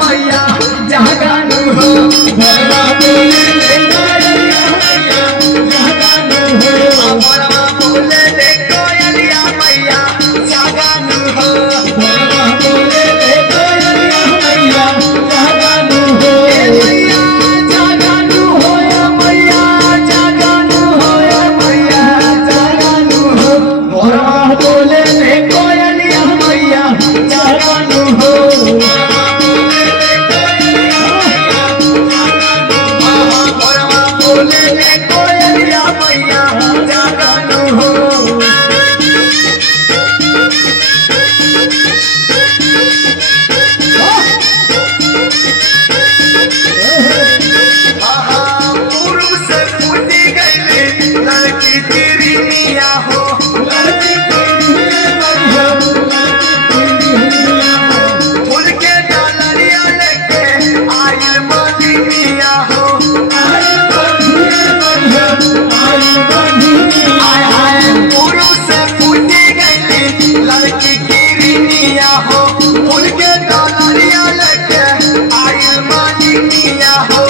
मैया जागानु हो भरवा बोले ले कोयलिया मैया जागानु हो भरवा बोले ले कोयलिया मैया जागानु हो भरवा बोले ले कोयलिया मैया जागानु हो मैया जागानु हो मैया जागानु हो मैया जागानु हो भरवा बोले ले कोयलिया मैया जागानु हो बोले ले कोयलिया मैया जागानु हो पूर्व से फूटी गई लड़की तेरी मिया हो लड़की फूल के डालरिया लेके आइल बनी मिया हो पूर्व से फूटी गई लड़की तेरी मिया हो फूल के डालरिया लेके आइल बनी मिया हो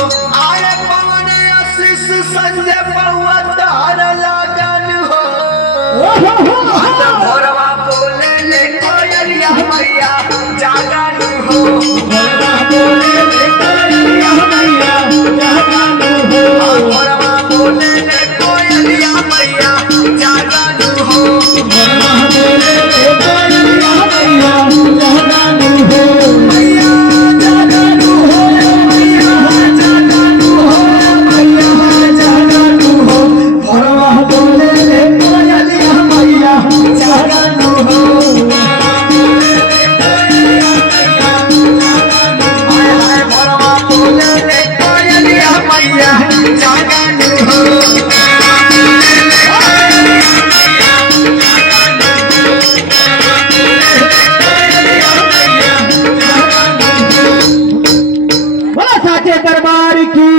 आए पवन आशीष संजय पवतार लागन हो भोरवा बोले ले कोयलिया मैया जागन हो भोरवा बोले ले कोयलिया मैया जागन हो भोरवा बोले ले कोयलिया मैया जागन हो भोरवा बोले ले कोयलिया मैया जागन हो मैया जागन हो मैया जागन हो मैया जागन हो भोरवा बोले ले कोयलिया मैया जागन हो भोरवा बोले ले कोयलिया मैया जागन हो बोला साचे दरबार की